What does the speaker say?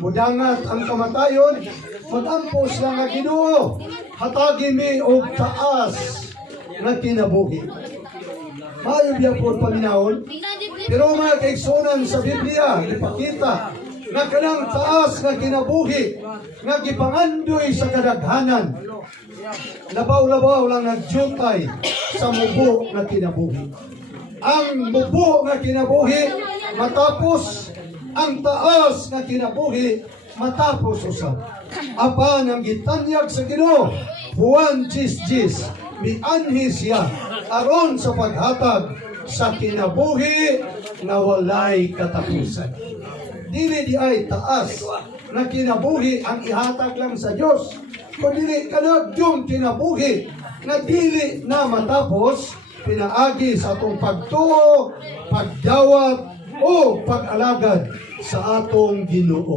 mudangat ang kamatayon, magampos lang nga Ginoo, hatagi mi og taas nga kinabuhi. Maayo biya po paminahon, pero mga kaigsunan sa Biblia, ipakita nga kanang taas nga kinabuhi, nga gipangandoy sa kadaghanan, labaw-labaw lang nagjutay sa mubo nga kinabuhi. Ang mubo nga kinabuhi matapos, ang taas nga kinabuhi matapos usab. Apan ang gitanyag sa Ginoo, Juan 10:10, mianhi siya aron sa paghatag sa kinabuhi na walay katapusan. Dili di ay taas na kinabuhi ang ihatag lang sa Dios, kundi kanagdyong kinabuhi na dili na matapos, pinaagi sa atong pagtuo, pagdawat o pag-alagad sa atong Ginoo.